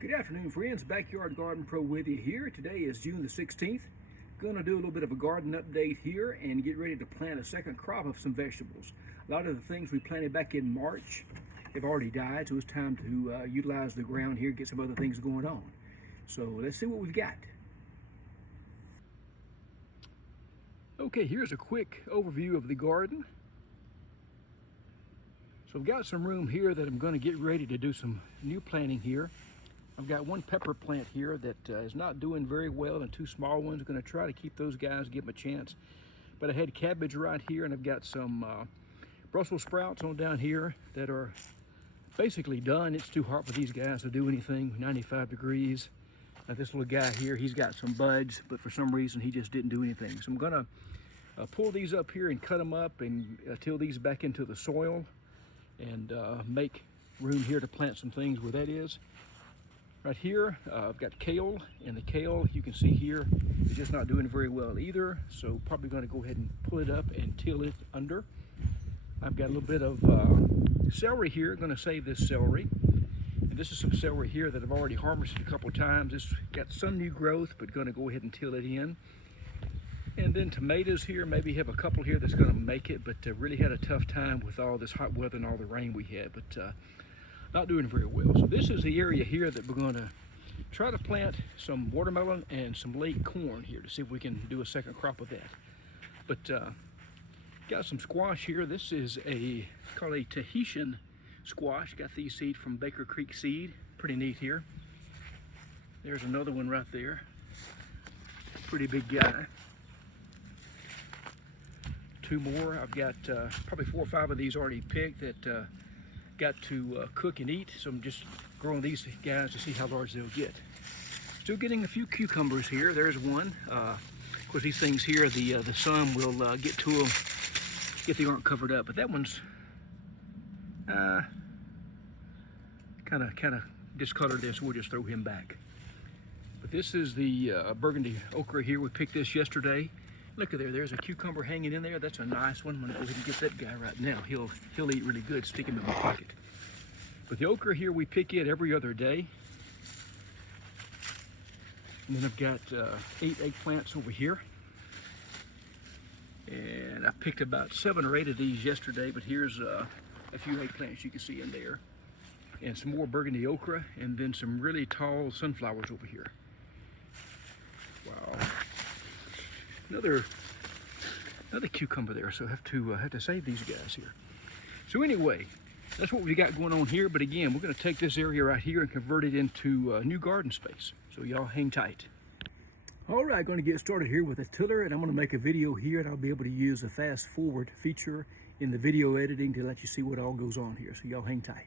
Good afternoon, friends. Backyard Garden Pro with you here. Today is June the 16th. Going to do a little bit of a garden update here and get ready to plant a second crop of some vegetables. A lot of the things we planted back in March have already died, so it's time to utilize the ground here, get some other things going on. So let's see what we've got. Okay, here's a quick overview of the garden. So I've got some room here that I'm going to get ready to do some new planting here. I've got one pepper plant here that is not doing very well, and two small ones. I'm going to try to keep those guys, give them a chance. But I had cabbage right here, and I've got some Brussels sprouts on down here that are basically done. It's too hot for these guys to do anything, 95 degrees. This little guy here, he's got some buds, but for some reason he just didn't do anything. So I'm going to pull these up here and cut them up and till these back into the soil and make room here to plant some things where that is. Right here, I've got kale, and the kale you can see here is just not doing very well either, so probably going to go ahead and pull it up and till it under. I've got a little bit of celery here. Going to save this celery. And this is some celery here that I've already harvested a couple times. It's got some new growth, but going to go ahead and till it in. And then tomatoes here, maybe have a couple here that's going to make it, but really had a tough time with all this hot weather and all the rain we had. But not doing very well. So this is the area here that we're going to try to plant some watermelon and some late corn here to see if we can do a second crop of that. But got some squash here. This is called a Tahitian squash. Got these seeds from Baker Creek Seed. Pretty neat here. There's another one right there. Pretty big guy. Two more. I've got probably 4 or 5 of these already picked that got to cook and eat, so I'm just growing these guys to see how large they'll get. Still getting a few cucumbers here. There's one. Of course, these things here, the sun will get to them if they aren't covered up. But that one's kind of discolored this. We'll just throw him back. But this is the burgundy okra here. We picked this yesterday. Look at there. There's a cucumber hanging in there. That's a nice one. I'm going to go ahead and get that guy right now. He'll eat really good. Stick him in my pocket. But the okra here, we pick it every other day. And then I've got 8 eggplants over here. And I picked about 7 or 8 of these yesterday, but here's a few eggplants you can see in there. And some more burgundy okra, and then some really tall sunflowers over here. Wow. Another cucumber there, so I have to save these guys here. So anyway, that's what we got going on here. But again, we're going to take this area right here and convert it into new garden space. So y'all hang tight. All right, going to get started here with a tiller, and I'm going to make a video here, and I'll be able to use the fast forward feature in the video editing to let you see what all goes on here. So y'all hang tight.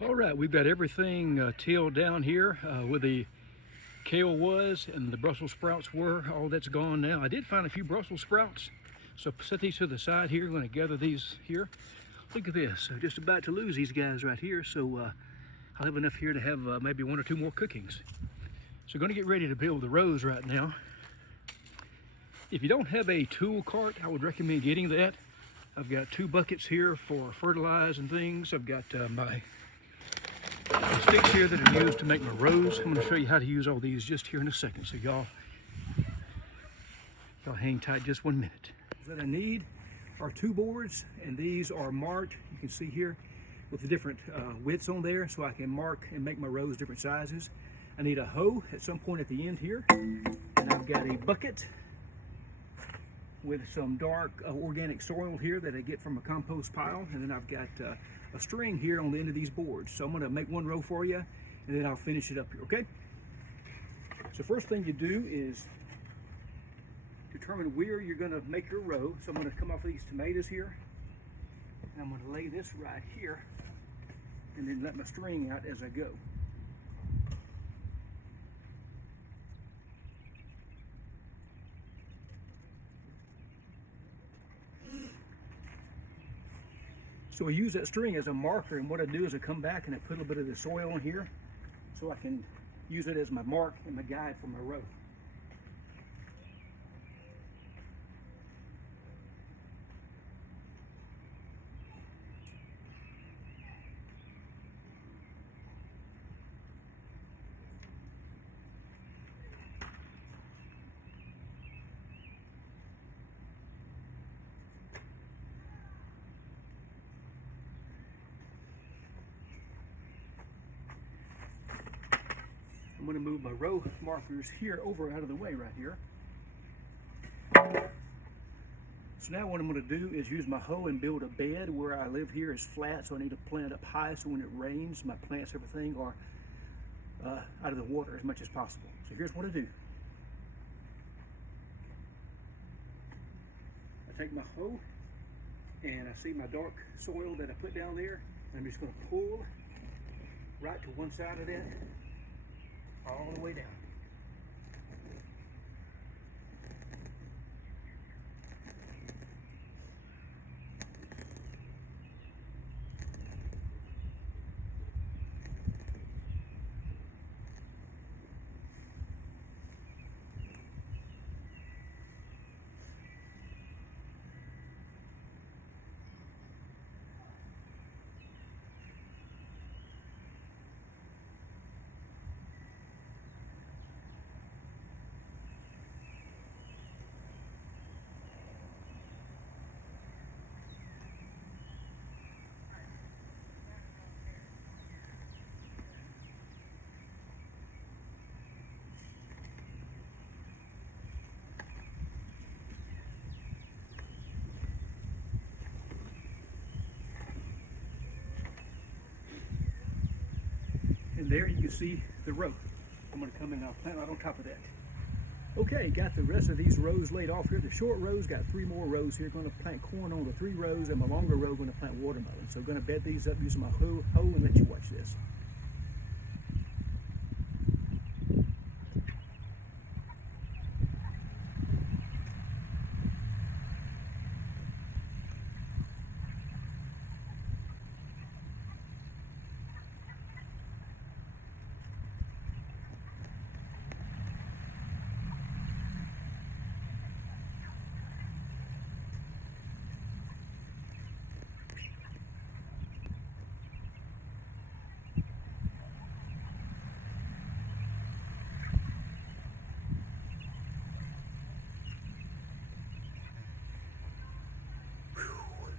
All right, we've got everything tilled down here where the kale was and the Brussels sprouts were. All that's gone now. I did find a few Brussels sprouts, so set these to the side here. I'm going to gather these here. Look at this. I'm just about to lose these guys right here, so I'll have enough here to have maybe 1 or 2 more cookings. So going to get ready to build the rows right now. If you don't have a tool cart, I would recommend getting that. I've got 2 buckets here for fertilize and things. I've got my sticks here that are used to make my rows. I'm going to show you how to use all these just here in a second. So y'all hang tight just 1 minute. That I need are 2 boards, and these are marked. You can see here with the different widths on there, so I can mark and make my rows different sizes. I need a hoe at some point at the end here, and I've got a bucket with some dark organic soil here that I get from a compost pile, and then I've got a string here on the end of these boards. So I'm going to make one row for you, and then I'll finish it up here, okay? So first thing you do is determine where you're going to make your row. So I'm going to come off of these tomatoes here, and I'm going to lay this right here, and then let my string out as I go. So I use that string as a marker, and what I do is I come back and I put a little bit of the soil on here so I can use it as my mark and my guide for my row. I'm going to move my row markers here over out of the way right here. So now what I'm going to do is use my hoe and build a bed. Where I live here is flat, so I need to plant up high so when it rains, my plants, everything are out of the water as much as possible. So here's what I do. I take my hoe and I see my dark soil that I put down there, and I'm just going to pull right to one side of that, all the way down. And there you can see the row. I'm going to come in and I'll plant right on top of that. Okay, got the rest of these rows laid off here. The short rows got 3 more rows here. Going to plant corn on the 3 rows, and my longer row going to plant watermelon. So going to bed these up using my hoe and let you watch this.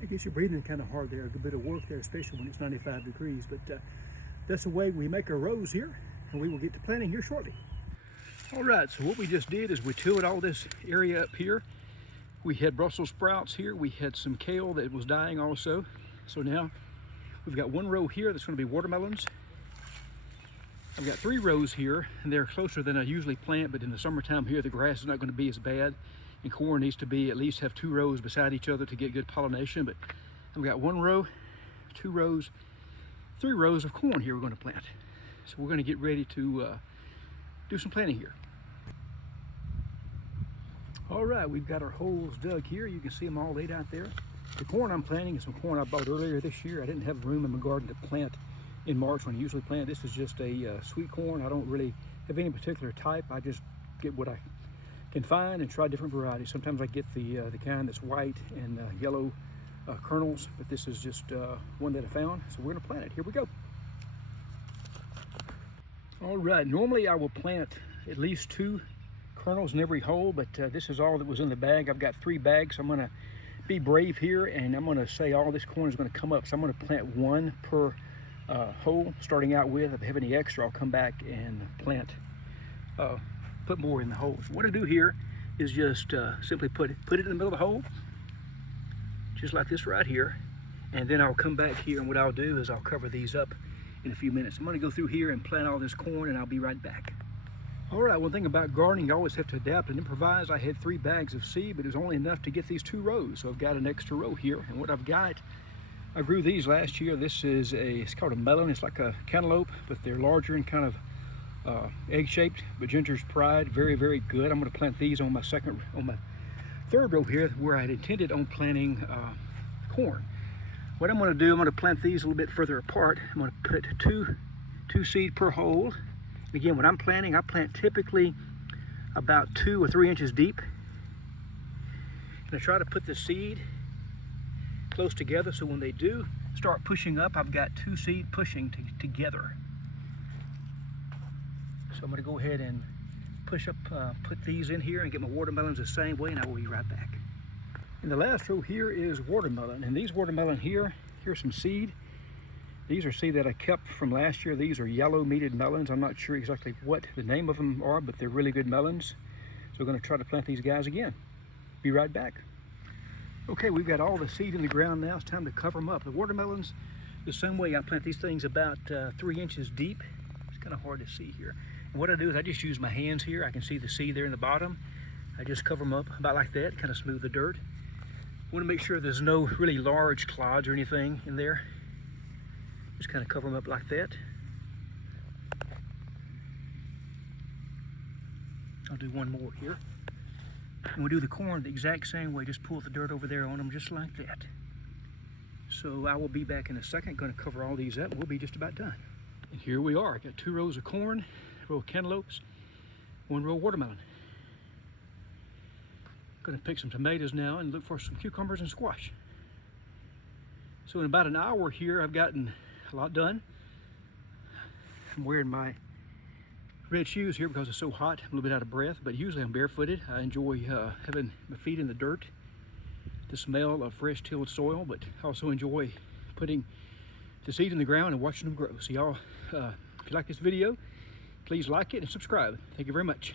I guess you're breathing kind of hard there, a good bit of work there, especially when it's 95 degrees, but that's the way we make our rows here, and we will get to planting here shortly. All right, so what we just did is we tilled all this area up here. We had Brussels sprouts here, we had some kale that was dying also. So now we've got 1 row here that's going to be watermelons. I've got 3 rows here, and they're closer than I usually plant, but in the summertime here the grass is not going to be as bad. And corn needs to be at least have 2 rows beside each other to get good pollination. But I've got 1 row, 2 rows, 3 rows of corn here we're going to plant. So we're going to get ready to do some planting here. All right, we've got our holes dug here. You can see them all laid out there. The corn I'm planting is some corn I bought earlier this year. I didn't have room in my garden to plant in March when I usually plant. This is just a sweet corn. I don't really have any particular type. I just get what I can find and try different varieties. Sometimes I get the kind that's white and yellow kernels, but this is just one that I found. So we're gonna plant it. Here we go. All right, normally I will plant at least 2 kernels in every hole, but this is all that was in the bag. I've got 3 bags. So I'm gonna be brave here, and I'm gonna say all this corn is gonna come up. So I'm gonna plant 1 per hole starting out with. If I have any extra, I'll come back and plant put more in the holes. What I do here is just simply put it in the middle of the hole, just like this right here. And then I'll come back here, and what I'll do is I'll cover these up in a few minutes. I'm gonna go through here and plant all this corn, and I'll be right back. All right, one thing about gardening, you always have to adapt and improvise. I had 3 bags of seed, but it was only enough to get these 2 rows. So I've got an extra row here. And what I've got, I grew these last year. This is it's called a melon. It's like a cantaloupe, but they're larger and kind of egg-shaped, but Ginger's Pride, very, very good. I'm gonna plant these on my 3rd row here, where I had intended on planting corn. What I'm gonna do, I'm gonna plant these a little bit further apart. I'm gonna put two seed per hole. Again, when I'm planting, I plant typically about 2 or 3 inches deep. And I try to put the seed close together, so when they do start pushing up, I've got 2 seed pushing together. So I'm going to go ahead and push up, put these in here and get my watermelons the same way, and I will be right back. And the last row here is watermelon, and these watermelon here, here's some seed. These are seed that I kept from last year. These are yellow meated melons. I'm not sure exactly what the name of them are, but they're really good melons. So we're going to try to plant these guys again. Be right back. Okay, we've got all the seed in the ground now. It's time to cover them up. The watermelons, the same way. I plant these things about 3 inches deep. It's kind of hard to see here. And what I do is I just use my hands here. I can see the seed there in the bottom. I just cover them up about like that, kind of smooth the dirt. I want to make sure there's no really large clods or anything in there. Just kind of cover them up like that. I'll do one more here. And we'll do the corn the exact same way. Just pull the dirt over there on them just like that. So I will be back in a second. Going to cover all these up. We'll be just about done. And here we are. I got 2 rows of corn, a row of cantaloupes, 1 row of watermelon. Going to pick some tomatoes now and look for some cucumbers and squash. So in about an hour here, I've gotten a lot done. I'm wearing my red shoes here because it's so hot. I'm a little bit out of breath, but usually I'm barefooted. I enjoy having my feet in the dirt, the smell of fresh tilled soil, but I also enjoy putting the seed in the ground and watching them grow. So y'all, if you like this video, please like it and subscribe. Thank you very much.